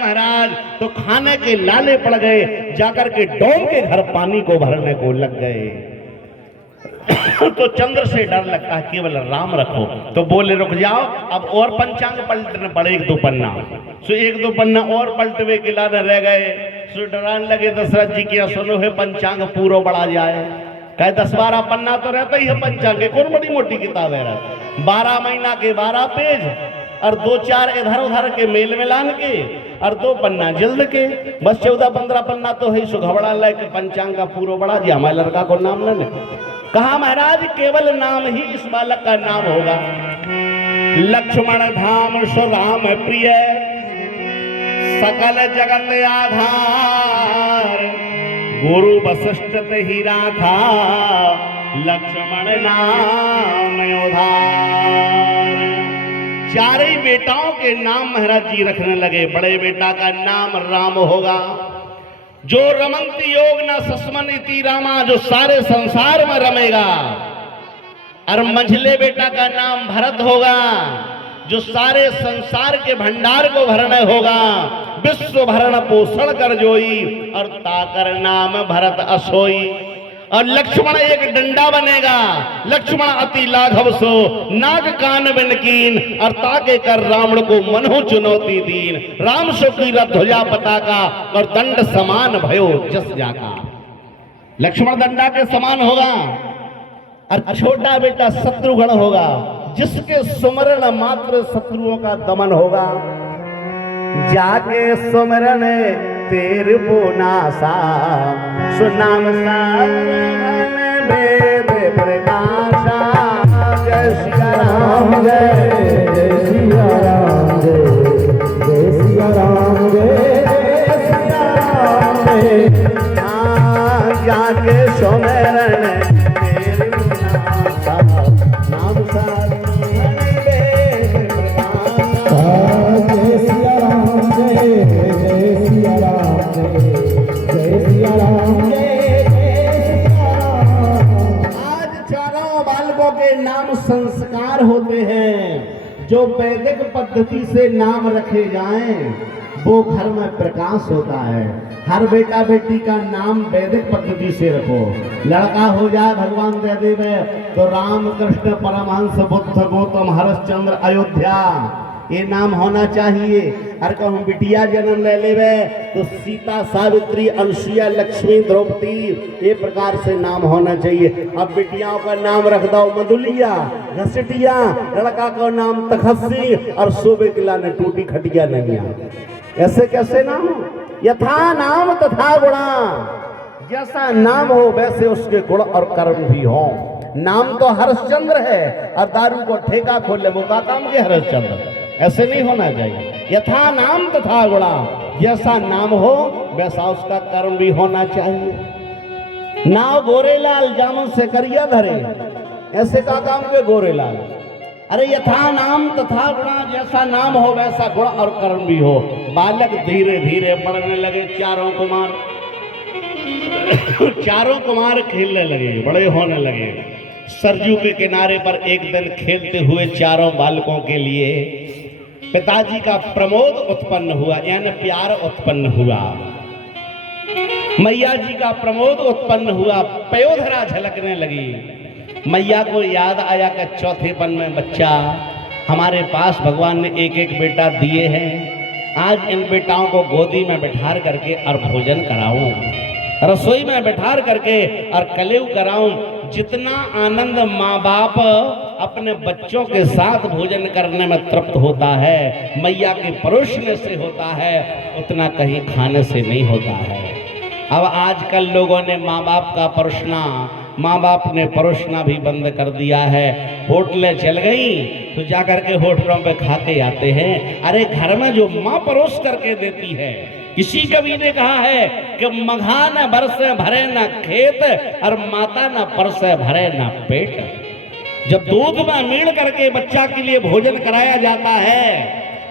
महाराज तो खाने के लाले पड़ गए, जाकर के डोम के घर पानी को भरने को लग गए। तो चंद्र से डर लगता है, केवल राम रखो। तो बोले रुक जाओ, अब और पंचांग पलटने पड़े, एक दो पन्ना। सो एक दो पन्ना और पलटवे के लाने रह गए। सो डराने लगे दशरथ जी की, सुनो है पंचांग पूरा बढ़ा जाए। कहे 10-12 पन्ना तो रहता ही है पंचांग, कौन बड़ी मोटी किताब है। 12 महीना के 12 पेज और 2-4 इधर उधर के मेल मिलान के और 2 पन्ना जल्द के, बस 14-15 पन्ना तो है। सो घबरा लगे पंचांग का पूरा बढ़ा दिया, हमारे लड़का को नाम लेने। कहा महाराज केवल नाम ही इस बालक का नाम होगा। लक्ष्मण धाम सुराम प्रिय सकल जगत आधार, गुरु वशिष्ठ हीरा था लक्ष्मण नाम उधार। चारे बेटाओं के नाम महाराज जी रखने लगे। बड़े बेटा का नाम राम होगा, जो रमंत योग न सस्मन इति रामा, जो सारे संसार में रमेगा। और मंझले बेटा का नाम भरत होगा, जो सारे संसार के भंडार को भरने होगा। विश्व भरण पोषण कर जोई, और ताकर नाम भरत असोई। और लक्ष्मण एक डंडा बनेगा, लक्ष्मण अति लाघव सो नाग कान बिन कीन, और ताके कर रावण को मनहु चुनौती दीन। राम सो की ध्वजा पताका, और दंड समान भयो जस जाका। लक्ष्मण डंडा के समान होगा। और छोटा बेटा शत्रुघ्न होगा, जिसके सुमरण मात्र शत्रुओं का दमन होगा। जाके सुमरण तेरे बोनासा, सुनाम सावन वेद प्रकाशा। जय सिया राम जय सिया राम जय सिया राम जय सिया राम जय। जाके सुमरण तेरे बोनासा, नाम सावन वेद प्रकाशा। जय सिया राम जय सिया राम जय सिया राम जय सिया राम। आज चारों बालकों के नाम संस्कार होते हैं। जो वैदिक पद्धति से नाम रखे जाएं, वो घर में प्रकाश होता है। हर बेटा बेटी का नाम वैदिक पद्धति से रखो। लड़का हो जाए भगवान दे देवे तो राम कृष्ण परमहंस बुद्ध गौतम हरिश्चंद्र अयोध्या, ये नाम होना चाहिए। अरे कहूँ बिटिया जन्म ले लेवे तो सीता सावित्री अनुसुईया लक्ष्मी द्रौपदी, ये प्रकार से नाम होना चाहिए। अब बिटियाओं का नाम रख दो मधुलिया घसीटिया, लड़का का नाम तखस्सी, और सोबे किला ने टूटी खटिया नैया। ऐसे कैसे नाम हो? यथा नाम तथा गुणा, जैसा नाम हो वैसे उसके गुण और कर्म भी हो। नाम तो हरिश्चंद्र है और दारू को ठेका खोल ले वो का काम के हरिश्चंद्र, ऐसे नहीं होना चाहिए। यथा नाम तथा गुणा, जैसा नाम हो वैसा उसका कर्म भी होना चाहिए। नाव गोरेलाल जामुन से करिया धरे, ऐसे का काम के गोरेलाल। अरे यथा नाम तथा गुणा, जैसा नाम हो वैसा गुण और कर्म भी हो। बालक धीरे धीरे बढ़ने लगे। चारों कुमार खेलने लगे, बड़े होने लगे। सरजू के किनारे पर एक दिन खेलते हुए चारों बालकों के लिए पिताजी का प्रमोद उत्पन्न हुआ, यानी प्यार उत्पन्न हुआ। मैया जी का प्रमोद उत्पन्न हुआ, पयोधरा झलकने लगी। मैया को याद आया कि चौथेपन में बच्चा हमारे पास भगवान ने एक एक बेटा दिए हैं। आज इन बेटाओं को गोदी में बैठार करके और भोजन कराऊं, रसोई में बैठार करके और कलेव कराऊं। जितना आनंद माँ बाप अपने बच्चों के साथ भोजन करने में तृप्त होता है, मैया के परोसने से होता है, उतना कहीं खाने से नहीं होता है। अब आजकल लोगों ने माँ बाप का परोसना, माँ बाप ने परोसना भी बंद कर दिया है। होटलें चल गई तो जाकर के होटलों पे खाते आते हैं। अरे घर में जो माँ परोस करके देती है, किसी कवि ने कहा है कि मघा न बरसे भरे न खेत, और माता न परसे भरे न पेट। जब दूध में मीड़ करके बच्चा के लिए भोजन कराया जाता है,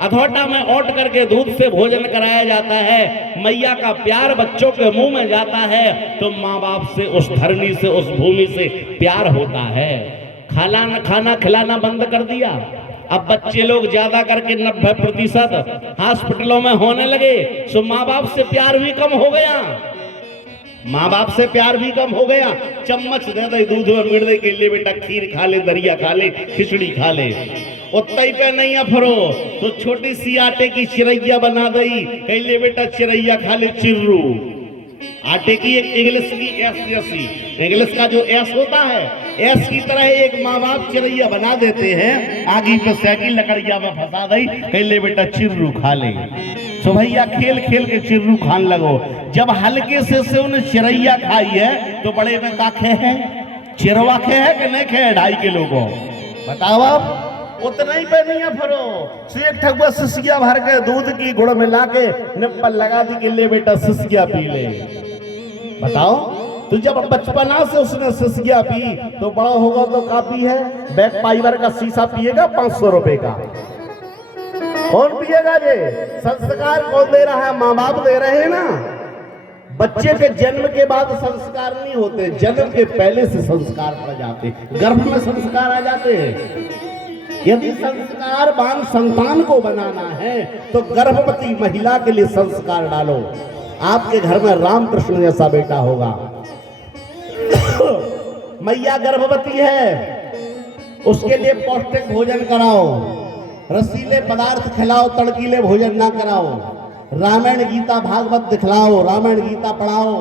अधोटा में ओट करके दूध से भोजन कराया जाता है, मैया का प्यार बच्चों के मुंह में जाता है, तो माँ बाप से, उस धरनी से, उस भूमि से प्यार होता है। खाना खिलाना बंद कर दिया, अब बच्चे लोग ज्यादा करके 90% हॉस्पिटलों में होने लगे, सो माँ बाप से प्यार भी कम हो गया, माँ बाप से प्यार भी कम हो गया। चम्मच दे दे दूध में मिल दे के लिए बेटा खीर खा ले, दरिया खा ले, खिचड़ी खा ले, उतना ही पे नहीं अफरो तो छोटी सी आटे की चिरैया बना दई, कह ले बेटा चिरैया खा ले, चिर्रू आटे की, एक इंग्लिश की एस, इंग्लिश का जो एस होता है एस की तरह एक माँ बाप चिरैया बना देते हैं, आगे पे साइकिल लकड़िया में फंसा दई, कह ले बेटा चिर्रू खा ले। तो भैया खेल खेल के चिर्रू खान लगो। जब हल्के से उन्हें चिरैया खाई है तो बड़े में काखे है, चिरवा खे है कि नहीं खे, 2.5 किलो को बताओ आप, उतना ही पे नहीं है फरो। एक ठगुआ सिसिया भर के दूध की गुड़ मिला के निप्पल लगा दी कि ले बेटा सिसिया पी ले। बताओ, तो जब बचपना से उसने सिसिया पी तो बड़ा होगा तो काफी है, बैक फाइबर का शीशा पिएगा 500 रुपए का, कौन पिएगा? ये संस्कार कौन दे रहा है? माँ बाप दे रहे हैं ना। बच्चे के जन्म के बाद संस्कार नहीं होते, जन्म के पहले से संस्कार पड़ जाते, गर्भ में संस्कार आ जाते हैं। यदि संस्कारवान संतान को बनाना है तो गर्भवती महिला के लिए संस्कार डालो, आपके घर में रामकृष्ण जैसा बेटा होगा। मैया गर्भवती है, उसके लिए पौष्टिक भोजन कराओ, रसीले पदार्थ खिलाओ, तड़कीले भोजन ना कराओ, रामायण गीता भागवत दिखलाओ, रामायण गीता पढ़ाओ।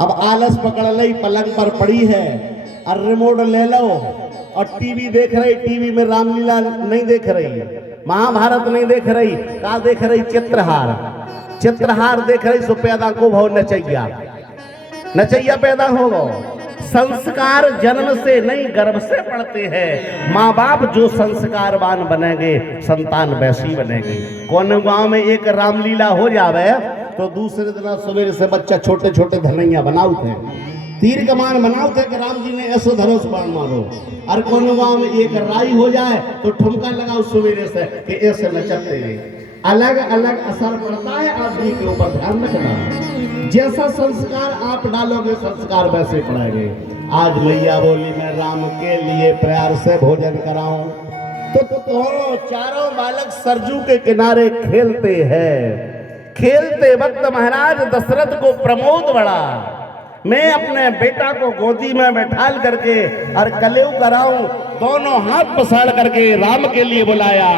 अब आलस पकड़ ली, पलंग पर पड़ी है और रिमोट ले लो और टीवी देख रही, टीवी में रामलीला नहीं देख रही, महाभारत नहीं देख रही, क्या देख रही? चित्रहार देख रही, सो पैदा को भाव नचैया पैदा होगा। संस्कार जन्म से नहीं गर्भ से पड़ते हैं। माँ बाप जो संस्कारवान बनेंगे संतान वैसी बनेगी। कौन गांव में एक रामलीला हो जावे तो दूसरे दिन सवेरे से बच्चा छोटे छोटे धनैया बनाओ थे, तीर कमान बनाओ थे कि राम जी ने ऐसो धनुष बाण मारो। और कौन गांव में एक राई हो जाए तो ठुमका लगाओ सवेरे से कि ऐसे नचते हैं। अलग अलग असर पड़ता है आदमी के ऊपर, ध्यान रखना। जैसा संस्कार आप डालोगे संस्कार वैसे पड़ेंगे। आज मैया बोली मैं राम के लिए प्यार से भोजन कराऊं तो चारों बालक सरजू के किनारे खेलते हैं। खेलते वक्त महाराज दशरथ को प्रमोद बढ़ा, मैं अपने बेटा को गोदी में बैठाल करके और कलेऊ कराऊं, दोनों हाथ पसार करके राम के लिए बुलाया।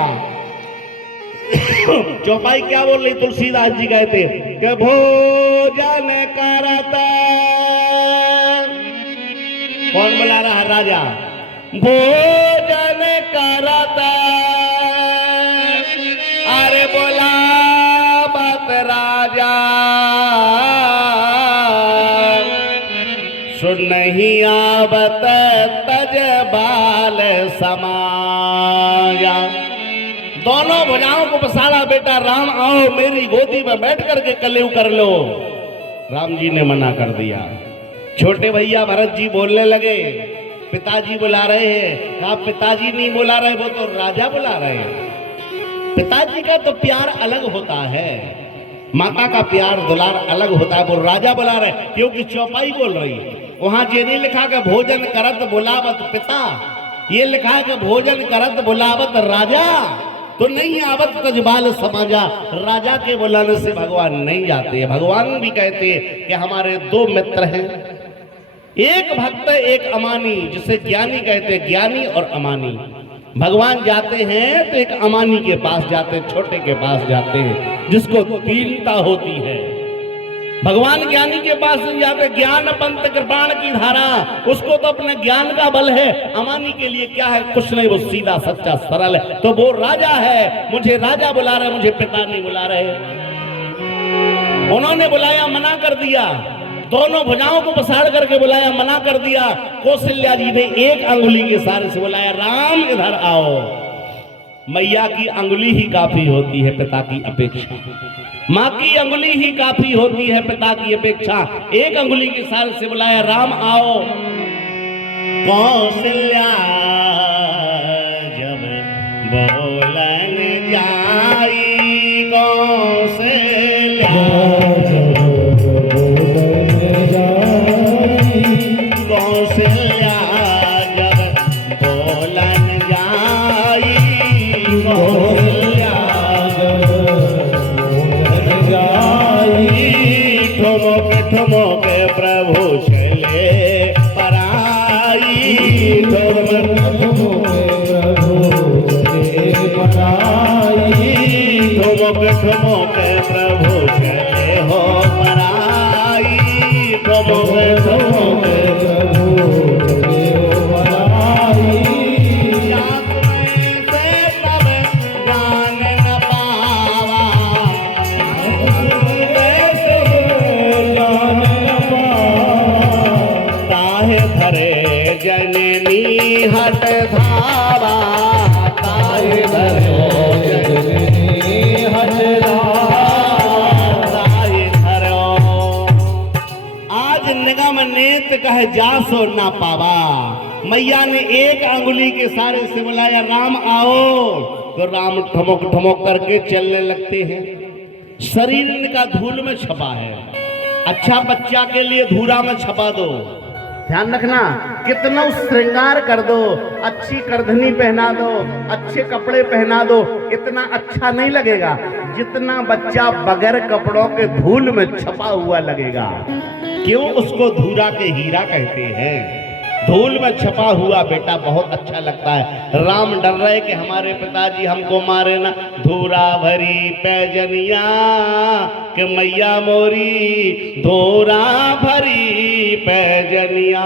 चौपाई क्या बोल रही? तुलसीदास जी कहते कि भोजन करता, कौन बुला रहा है? राजा। भोजन करता, अरे बोला बात राजा, सुन नहीं आवत तज बाल समाया। दोनों भुजाओं को पसारा, बेटा राम आओ मेरी गोदी में बैठ करके कलेऊ कर लो। राम जी ने मना कर दिया। छोटे भैया भरत जी बोलने लगे, पिताजी बुला रहे हैं। कहा पिताजी नहीं बुला रहे, वो तो राजा बुला रहे हैं। पिताजी का तो प्यार अलग होता है, माता का प्यार दुलार अलग होता है, वो राजा बुला रहे क्योंकि चौपाई बोल रही है। वहां ये नहीं लिखा कि भोजन करत बुलावत पिता, ये लिखा है कि भोजन करत बुलावत राजा। तो नहीं आवत तजबाल समाजा, राजा के बुलाने से भगवान नहीं जाते। भगवान भी कहते हैं कि हमारे 2 मित्र हैं, एक भक्त एक अमानी, जिसे ज्ञानी कहते हैं, ज्ञानी और अमानी। भगवान जाते हैं तो एक अमानी के पास जाते हैं, छोटे के पास जाते हैं, जिसको दीनता होती है। भगवान ज्ञानी के पास नहीं जाते, ज्ञान पंत कृपाण की धारा, उसको तो अपने ज्ञान का बल है। अमानी के लिए क्या है? कुछ नहीं, वो सीधा सच्चा सरल है। तो वो राजा है, मुझे राजा बुला रहे, मुझे पिता नहीं बुला रहे। उन्होंने बुलाया, मना कर दिया, दोनों भुजाओं को पसार करके बुलाया, मना कर दिया। कौशल्या जी ने एक अंगुली के इशारे से बुलाया, राम इधर आओ। मैया की अंगुली ही काफी होती है पिता की अपेक्षा, माँ की अंगुली ही काफी होती है पिता की अपेक्षा। एक अंगुली के इशारे से बुलाया, राम आओ। कौशल्या जब बोलन जाई, कौशल्या कौशल्या जब बोलन जाई, ठुमक ठुमक प्रभु चले हो पराई, ठुमक ठुमक प्रभु चले हो पराई। जात में से तब ज्ञान न पावा, ताहे धरे जननी हट धावा, ताहे धरे जननी हट धावा, ताहे धरो। आज निगम नेत कह जासो ना पावा, मैया ने एक अंगुली के सारे से बुलाया राम आओ, तो राम ठमक ठमक करके चलने लगते हैं। शरीर इनका धूल में छपा है, अच्छा बच्चा के लिए धूरा में छपा दो, ध्यान रखना, कितना श्रृंगार कर दो, अच्छी करधनी पहना दो, अच्छे कपड़े पहना दो, इतना अच्छा नहीं लगेगा जितना बच्चा बगैर कपड़ों के धूल में छपा हुआ लगेगा। क्यों? उसको धूरा के हीरा कहते हैं। धूल में छपा हुआ बेटा बहुत अच्छा लगता है। राम डर रहे कि हमारे पिताजी हमको मारे ना, धूरा भरी पैजनिया कि मैया मोरी धूरा भरी पैजनिया,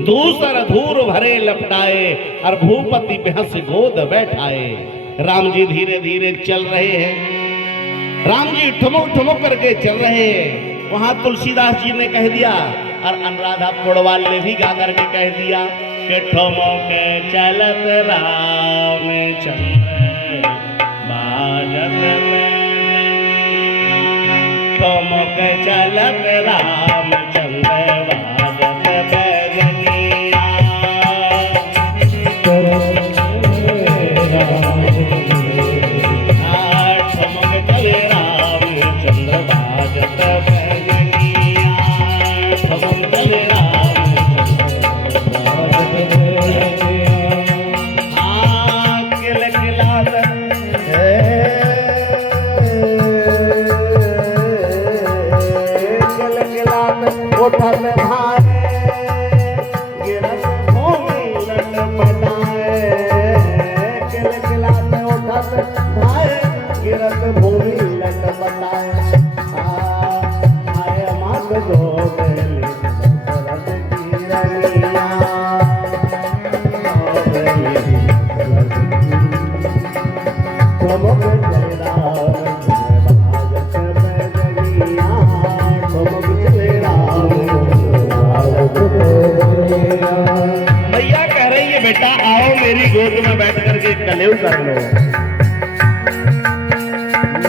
दूसर धूर भरे लपटाए और भूपति बेहस गोद बैठाए। राम जी धीरे धीरे चल रहे हैं, राम जी ठुमक ठुमक करके चल रहे हैं। वहां तुलसीदास जी ने कह दिया और अनुराधा पोड़वाल ने भी गा करके कह दिया कि ठुमक चलत राम चंद्र बाजत ठुमक चलत राम चंद्र बाजत बैजनिया, ठुमक चले राम चंद्र बाजत बैजनिया, ठुमक चले राम किल किलात किल किलात उठत भारे, गिरत भूमि लट पटाए, किल किलात उठत भारे, गिरत भूमि लट पटाए। आय मात दो बेली दशरथ की रनिया, ठुमक चले राम चंद्र बाजत बैजनिया, ठुमक चले राम चंद्र बाजत बैजनिया। मैया कह रही है बेटा आओ मेरी गोद में बैठ करके कलेव कर लो।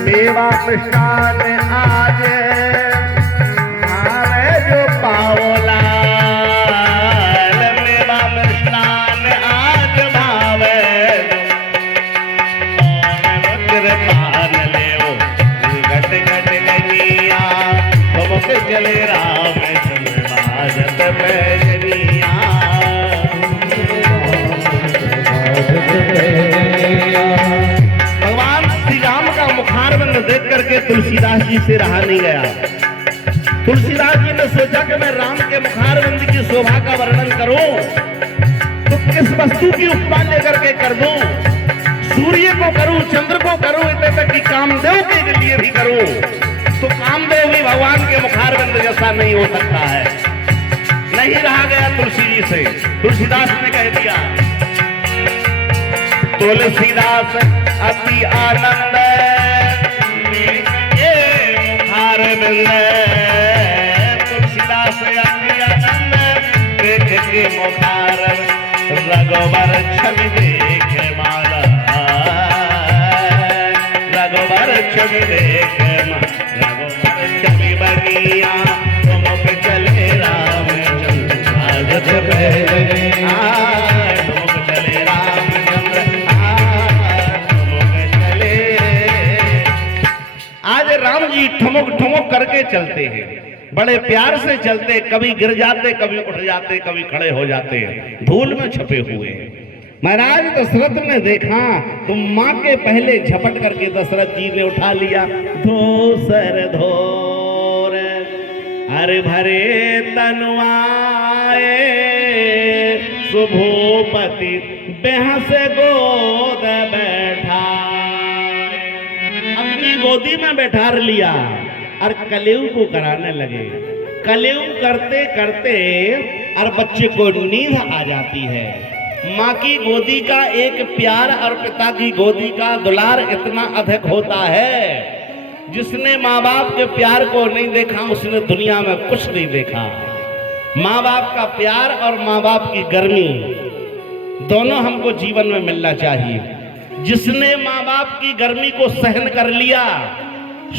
मेवा मिष्टान आज भावे जो पावला, मेवा मिष्टान आज भावे रुद्र पान लेओ घट घट गनिया, ठुमक चले राम चंद्र बाजत बैजनिया। भगवान श्री राम का मुखारबंद देख करके तुलसीदास जी से रहा नहीं गया। तुलसीदास जी ने सोचा कि मैं राम के मुखारबंद की शोभा का वर्णन करूं तो किस वस्तु की उपमा लेकर के कर दूं, सूर्य को करूं, चंद्र को करूं, इतने तक कि कामदेव के लिए भी करूं, तो कामदेव भी भगवान के मुखारबंद जैसा नहीं हो सकता है। नहीं रहा गया तुलसी जी से, तुलसीदास ने कह दिया तुलसीदास अति आनंद ये मुखारबंद, तुलसीदास अति आनंद देख के मुखारबंद, रघुवर छवि देखे माला, रघुवर छवि देख रघुवर छवि बनिया, ठुमक चले राम चंद्र बाजत बैजनिया, ठुमक चले राम चंद्र ठुमक चले। आज राम जी ठुमक ठुमक करके चलते हैं, बड़े प्यार से चलते, कभी गिर जाते, कभी उठ जाते, कभी खड़े हो जाते हैं, धूल में छपे हुए हैं। महाराज दशरथ ने देखा तो मां के पहले झपट करके दशरथ जी ने उठा लिया, धोसर धोर हरे भरे तनुआए, सुभूपति बेहस गोद बैठा, अपने की गोदी में बैठा लिया और कलेऊ को कराने लगे। कलेऊ करते करते और बच्चे को नींद आ जाती है। माँ की गोदी का एक प्यार और पिता की गोदी का दुलार इतना अधिक होता है, जिसने माँ बाप के प्यार को नहीं देखा उसने दुनिया में कुछ नहीं देखा। माँ बाप का प्यार और माँ बाप की गर्मी दोनों हमको जीवन में मिलना चाहिए। जिसने माँ बाप की गर्मी को सहन कर लिया,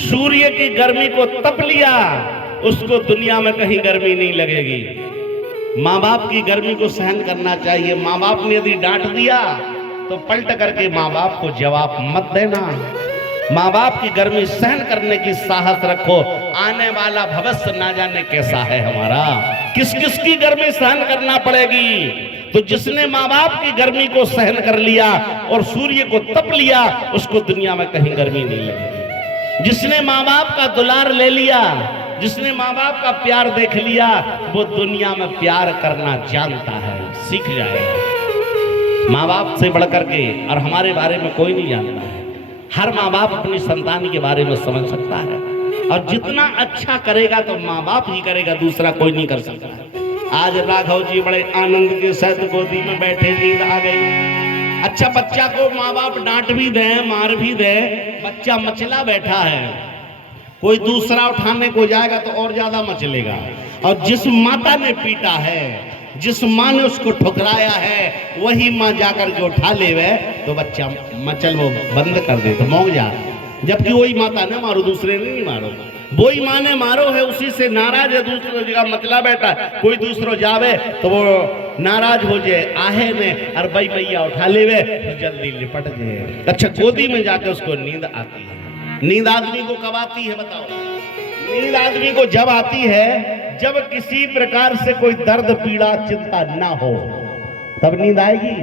सूर्य की गर्मी को तप लिया, उसको दुनिया में कहीं गर्मी नहीं लगेगी। माँ बाप की गर्मी को सहन करना चाहिए। माँ बाप ने यदि डांट दिया तो पलट करके माँ बाप को जवाब मत देना। माँ बाप की गर्मी सहन करने की साहस रखो। आने वाला भविष्य ना जाने कैसा है हमारा, किस किस की गर्मी सहन करना पड़ेगी। तो जिसने माँ बाप की गर्मी को सहन कर लिया और सूर्य को तप लिया, उसको दुनिया में कहीं गर्मी नहीं लगेगी। जिसने माँ बाप का दुलार ले लिया, जिसने माँ बाप का प्यार देख लिया, वो दुनिया में प्यार करना जानता है, सीख जाएगा। माँ बाप से बढ़ करके और हमारे बारे में कोई नहीं जानता है। हर माँ बाप अपनी संतान के बारे में समझ सकता है, और जितना अच्छा करेगा तो माँ बाप ही करेगा, दूसरा कोई नहीं कर सकता। आज राघव जी बड़े आनंद के साथ गोदी में बैठे, नींद आ गई। अच्छा, बच्चा को माँ बाप डांट भी दे, मार भी दे, बच्चा मचला बैठा है, कोई दूसरा उठाने को जाएगा तो और ज्यादा मचलेगा। और जिस माता ने पीटा है, जिस माँ ने उसको ठुकराया है, वही माँ जाकर के उठा लेवे तो बच्चा मचल वो बंद कर दे तो मौक जा। जबकि वही माता ने मारो, दूसरे ने नहीं मारो, वही माँ ने मारो है, उसी से नाराज है। दूसरे जगह मचला बैठा है, कोई दूसरो जावे तो वो नाराज हो जाए, आहे में और भाई मैया उठा लेवे तो जल्दी लिपट जाए। अच्छा, गोदी में जाके उसको नींद आती है। नींद आदमी को कब आती है बताओ? नींद आदमी को जब आती है जब किसी प्रकार से कोई दर्द पीड़ा चिंता ना हो, तब नींद आएगी।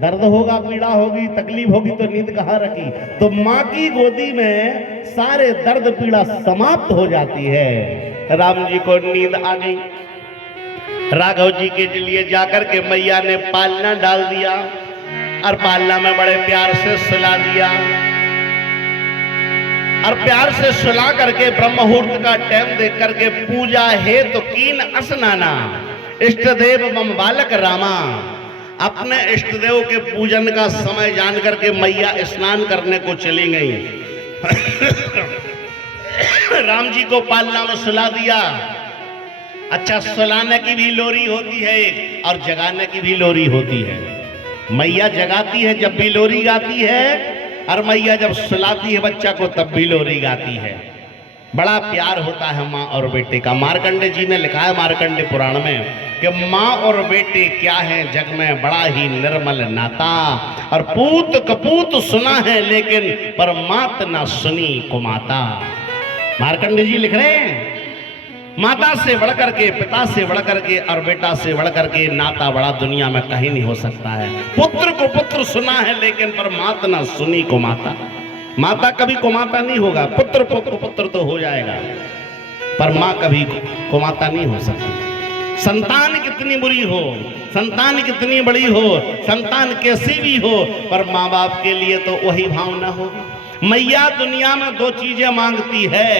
दर्द होगा, पीड़ा होगी, तकलीफ होगी तो नींद कहाँ रखी। तो माँ की गोदी में सारे दर्द पीड़ा समाप्त हो जाती है। राम जी को नींद आ गई। राघव जी के लिए जाकर के मैया ने पालना डाल दिया और पालना में बड़े प्यार से सुला दिया, और प्यार से सुला करके ब्रह्म मुहूर्त का टाइम देख करके पूजा है तो कीन स्नाना इष्ट देव मम बालक रामा। अपने इष्ट देव के पूजन का समय जान करके मैया स्नान करने को चली गई। राम जी को पालना में सुला दिया। अच्छा, सुलाने की भी लोरी होती है और जगाने की भी लोरी होती है। मैया जगाती है जब भी लोरी गाती है, और मैया जब सुलाती है बच्चा को तब भी लोरी गाती है। बड़ा प्यार होता है माँ और बेटे का। मार्कंडे जी ने लिखा है मार्कंडे पुराण में कि माँ और बेटे क्या है जग में बड़ा ही निर्मल नाता, और पूत कपूत सुना है लेकिन पर मात ना सुनी कुमाता। मार्कंडे जी लिख रहे हैं माता से बढ़ करके, पिता से बढ़ करके और बेटा से बढ़ करके नाता बड़ा दुनिया में कहीं नहीं हो सकता है। पुत्र को पुत्र सुना है लेकिन पर मात ना सुनी को माता। माता कभी कुमाता नहीं होगा, पुत्र पुत्र पुत्र तो हो जाएगा, पर माँ कभी कुमाता नहीं हो सकती। संतान कितनी बुरी हो, संतान कितनी बड़ी हो, संतान कैसी भी हो, पर माँ बाप के लिए तो वही भावना होगी। मैया दुनिया में दो चीजें मांगती है,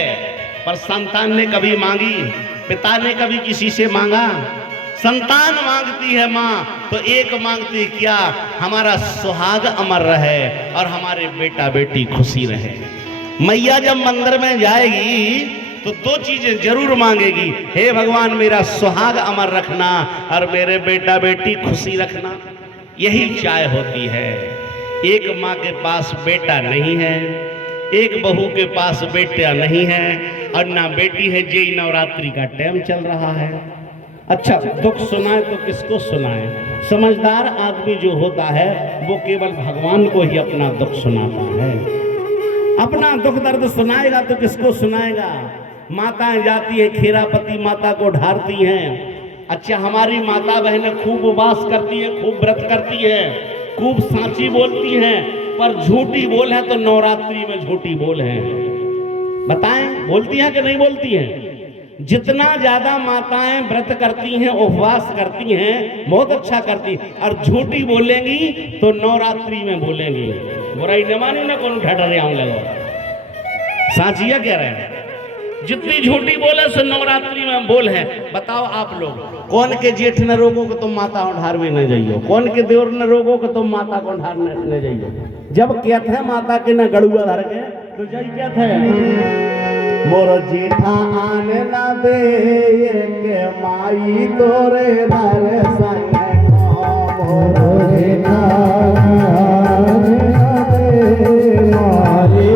पर संतान ने कभी मांगी? पिता ने कभी किसी से मांगा? संतान मांगती है माँ तो एक मांगती क्या, हमारा सुहाग अमर रहे और हमारे बेटा बेटी खुशी रहे। मैया जब मंदिर में जाएगी तो दो चीजें जरूर मांगेगी, हे भगवान मेरा सुहाग अमर रखना और मेरे बेटा बेटी खुशी रखना। यही चाय होती है। एक माँ के पास बेटा नहीं है, एक बहू के पास बेटा नहीं है और ना बेटी है। जय नवरात्रि का टाइम चल रहा है। अच्छा, दुख सुनाए तो किसको सुनाए? समझदार आदमी जो होता है वो केवल भगवान को ही अपना दुख सुनाता है। अपना दुख दर्द सुनाएगा तो किसको सुनाएगा? माताएं जाती है खेरापति माता को ढारती हैं। अच्छा, हमारी माता बहनें खूब उपवास करती हैं, खूब व्रत करती हैं, खूब सांची बोलती हैं, पर झूठी बोल है तो नवरात्रि में झूठी बोल है। बताएं, बोलती हैं कि नहीं बोलती हैं? जितना ज्यादा माताएं व्रत करती हैं, उपवास करती हैं, बहुत अच्छा करती, और झूठी बोलेंगी तो नवरात्रि में बोलेंगी। बुराई न मानी ना कौन ठहर रहा हूं लगा। साचिया कह रहे हैं जितनी झूठी बोले सो नवरात्रि में बोल है। बताओ आप लोग, कौन के जेठ न रोगो को तुम माता ढारवे न जाइयो, कौन के देवर न रोगो को तुम माता को ढारने न जाइयो। जब क्या थे माता के न गड़ुआ धर के तो जाई क्या थे, मोर जेठा आने ना दे के माई तोरे धर संग मोर जेठा आने ना दे माई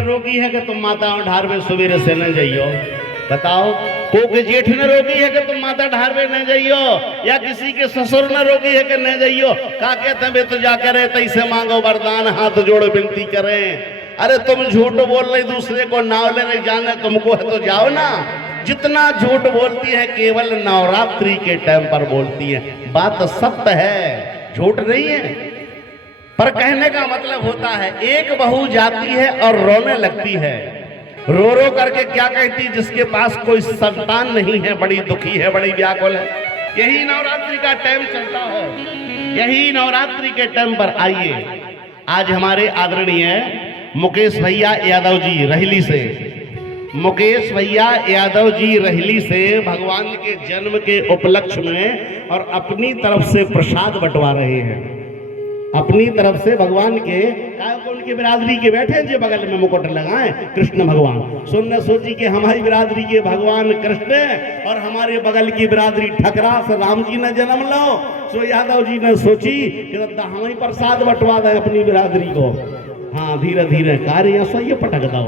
रोगी है कि तुम माता ढारवे सवेरे से न जाइयो। बताओ, को के जेठ न रोगी है कि तुम माता ढारवे न जाइयो, या किसी के ससुर न रोगी है कि न जाइयो। का कहते वे तो जाकर रहे तैसे मांगो वरदान, हाथ जोड़ विनती करें। अरे तुम झूठ बोल रहे, दूसरे को नाव ले रहे, जाने तुमको है तो जाओ ना। जितना झूठ बोलती है केवल नवरात्रि के टाइम पर बोलती है, बात सत्य है, झूठ नहीं है। पर कहने का मतलब होता है, एक बहू जाती है और रोने लगती है, रो रो करके क्या कहती, जिसके पास कोई संतान नहीं है, बड़ी दुखी है, बड़ी व्याकुल है। यही नवरात्रि का टाइम चलता है, यही नवरात्रि के टाइम पर आइए। आज हमारे आदरणीय मुकेश भैया यादव जी रहली से, मुकेश भैया यादव जी रहली से भगवान के जन्म के उपलक्ष्य में और अपनी तरफ से प्रसाद बंटवा रहे हैं। अपनी तरफ से भगवान के उनकी बिरादरी के बैठे जो बगल में मुकुट लगाए कृष्ण भगवान, सुनने सोची कि हमारी बिरादरी के भगवान कृष्ण और हमारे बगल की बिरादरी ठकरा से राम जी ने जन्म लो। सो यादव जी ने सोची कि हमारी प्रसाद बंटवा दे अपनी बिरादरी को। हाँ, धीरे धीरे कार्य ऐसा ये पटक दो।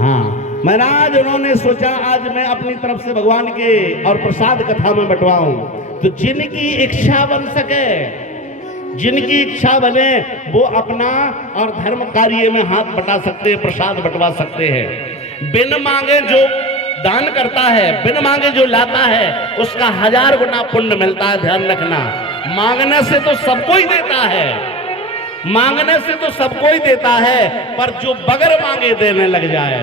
हाँ महाराज, उन्होंने सोचा आज मैं अपनी तरफ से भगवान के और प्रसाद कथा में बंटवाऊं, तो जिनकी इच्छा बन सके, जिनकी इच्छा बने वो अपना और धर्म कार्य में हाथ बटा सकते हैं, प्रसाद बंटवा सकते हैं। बिन मांगे जो दान करता है, बिन मांगे जो लाता है, उसका 1000 गुना पुण्य मिलता है। ध्यान रखना, मांगने से तो सबको ही देता है, मांगने से तो सबको ही देता है, पर जो बगैर मांगे देने लग जाए,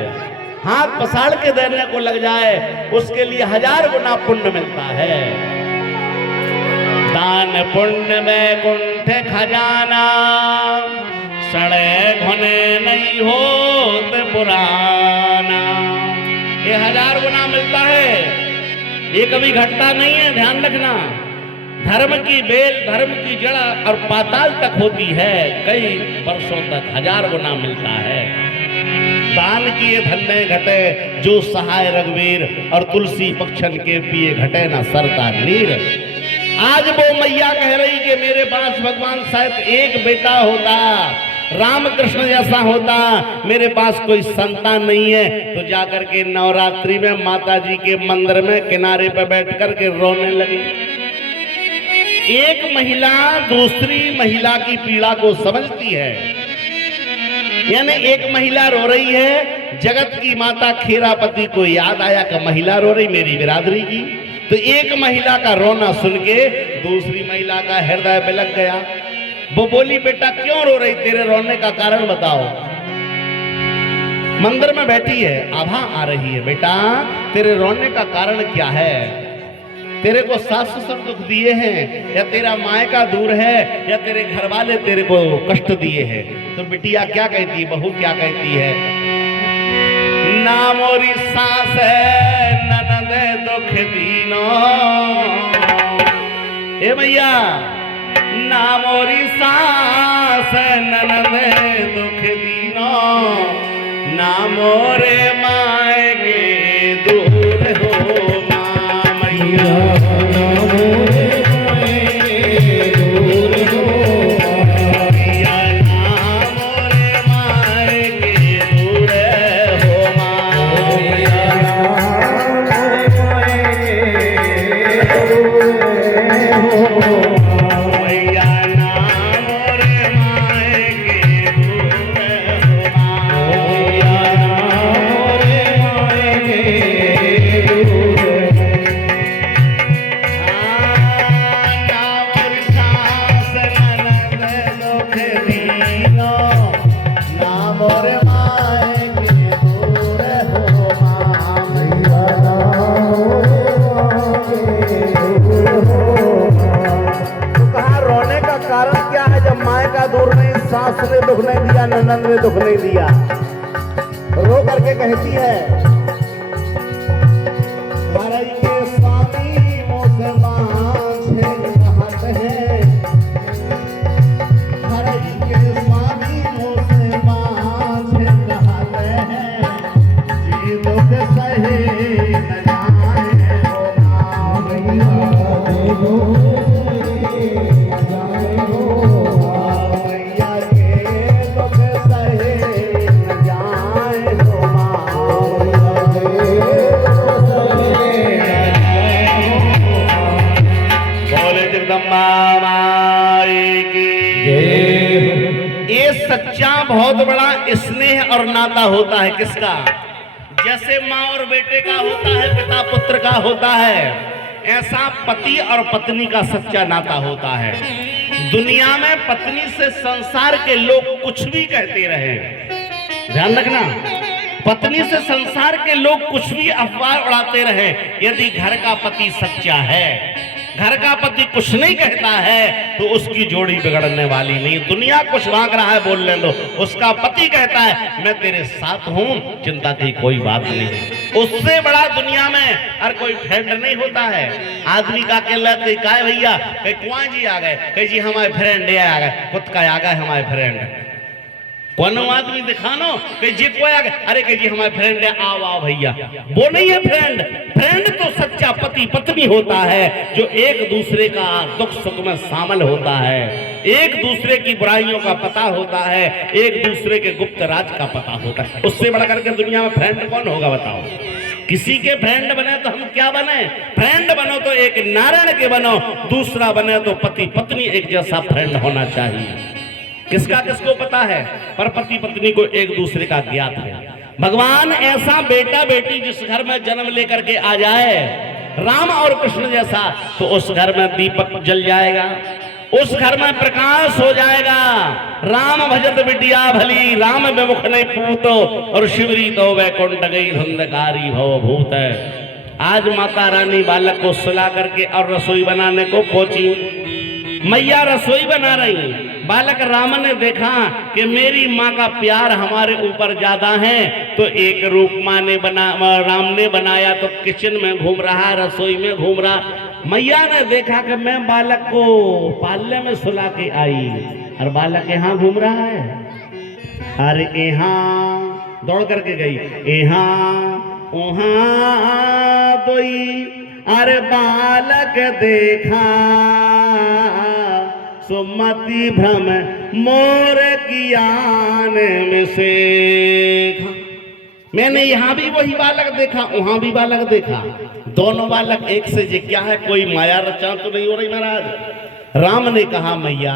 हाथ पसार के देने को लग जाए, उसके लिए 1000 गुना पुण्य मिलता है। दान पुण्य में कुंठ खजाना, सड़े घुने नहीं होत पुराना। ये 1000 गुना मिलता है, ये कभी घटता नहीं है। ध्यान रखना, धर्म की बेल, धर्म की जड़ और पाताल तक होती है, कई वर्षों तक 1000 गुना मिलता है। दान किए धन्य घटे जो सहाय रघुवीर, और तुलसी पक्षन के पिए घटे न सरता नीर। आज वो मैया कह रही कि मेरे पास भगवान शायद एक बेटा होता, रामकृष्ण जैसा होता, मेरे पास कोई संतान नहीं है, तो जाकर के नवरात्रि में माता जी के मंदिर में किनारे पर बैठ कर के रोने लगी। एक महिला दूसरी महिला की पीड़ा को समझती है, यानी एक महिला रो रही है, जगत की माता खेरापति को याद आया कि महिला रो रही मेरी बिरादरी की, तो एक महिला का रोना सुन के दूसरी महिला का हृदय बिलक गया। वो बोली, बेटा क्यों रो रही, तेरे रोने का कारण बताओ। मंदिर में बैठी है, आभा आ रही है, बेटा तेरे रोने का कारण क्या है? तेरे को सास ससुर दुख दिए हैं, या तेरा मायका दूर है, या तेरे घर वाले तेरे को कष्ट दिए हैं? तो बिटिया क्या कहती है, बहू क्या कहती है? ना मोरी सास है ननद दुख दीनो, ए भैया, ना मोरी सास है ननद दुख दीनो, ना मोरे मायके दूर हो माँ मैया, ना मोरे मायके दूर हो मैया, ना मोरे मायके दूर हो माँ मैया, ना मोरे मायके दूर हो मैया, ना मोरे मायके दूर हो मैया, सास ने दुख नहीं दिया, ननद ने दुख नहीं दिया। रो करके कहती है, हरई के स्वामी मोसे बांझे कहत है, हरई के स्वामी मोसे बांझे कहत है, जी दुख सहे न जाए हो माँ मैया, जी दुख सहे न जाए हो सच्चा बहुत बड़ा स्नेह और नाता होता है। किसका? जैसे माँ और बेटे का होता है, पिता पुत्र का होता है, ऐसा पति और पत्नी का सच्चा नाता होता है। दुनिया में पत्नी से संसार के लोग कुछ भी कहते रहे, ध्यान रखना, पत्नी से संसार के लोग कुछ भी अफवाह उड़ाते रहे, यदि घर का पति सच्चा है, घर का पति कुछ नहीं कहता है, तो उसकी जोड़ी बिगड़ने वाली नहीं। दुनिया कुछ मांग रहा है, बोलने दो, उसका पति कहता है मैं तेरे साथ हूं, चिंता की कोई बात नहीं। उससे बड़ा दुनिया में हर कोई फ्रेंड नहीं होता है। आदमी का कहलाते का है भैया, कहीं कुआं जी आ गए, कहीं जी हमारे फ्रेंड आ गए, खुद का आ गए हमारे फ्रेंड, कौन आदमी दिखानो कि जी कोई आ गया, अरे कि जी हमारे फ्रेंड है, आओ आओ भैया, वो नहीं है फ्रेंड। फ्रेंड तो सच्चा पति पत्नी होता है, जो एक दूसरे का दुख सुख में शामिल होता है, एक दूसरे की बुराइयों का पता होता है, एक दूसरे के गुप्त राज का पता होता है। उससे बढ़ करके दुनिया में फ्रेंड कौन होगा बताओ? किसी के फ्रेंड बने तो हम क्या बने? फ्रेंड बनो तो एक नारायण के बनो, दूसरा बने तो पति पत्नी एक जैसा फ्रेंड होना चाहिए। किसका किसको पता है? पर पति पत्नी को एक दूसरे का ज्ञात है। भगवान ऐसा बेटा बेटी जिस घर में जन्म लेकर के आ जाए, राम और कृष्ण जैसा, तो उस घर में दीपक जल जाएगा, उस घर में प्रकाश हो जाएगा। राम भजत बिटिया भली, राम विमुख नहीं पूतो, और शिवरी तो वैकुंठ गई धुंधकारी भव भूत है। आज माता रानी बालक को सुला करके और रसोई बनाने को पहुंची। मैया रसोई बना रही, बालक राम ने देखा कि मेरी माँ का प्यार हमारे ऊपर ज्यादा है, तो एक रूप माँ ने राम ने बनाया, तो किचन में घूम रहा, रसोई में घूम रहा। मैया ने देखा कि मैं बालक को पालने में सुला के आई, और बालक यहाँ घूम रहा है, अरे यहाँ दौड़ करके गई, यहाँ वहाँ दोई, अरे बालक देखा सुमति भ्रम मोर कियान में से। मैंने यहाँ भी वही बालक देखा, वहां भी बालक देखा, दोनों बालक एक से जी क्या है? कोई माया रचा तो नहीं हो रही महाराज? राम ने कहा मैया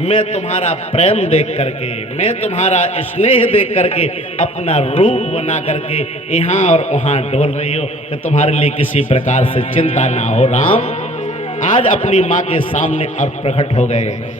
मैं तुम्हारा प्रेम देख करके, मैं तुम्हारा स्नेह देख करके अपना रूप बना करके यहाँ और वहाँ डोल रही हो, कि तुम्हारे लिए किसी प्रकार से चिंता ना हो। राम आज अपनी माँ के सामने और प्रकट हो गए।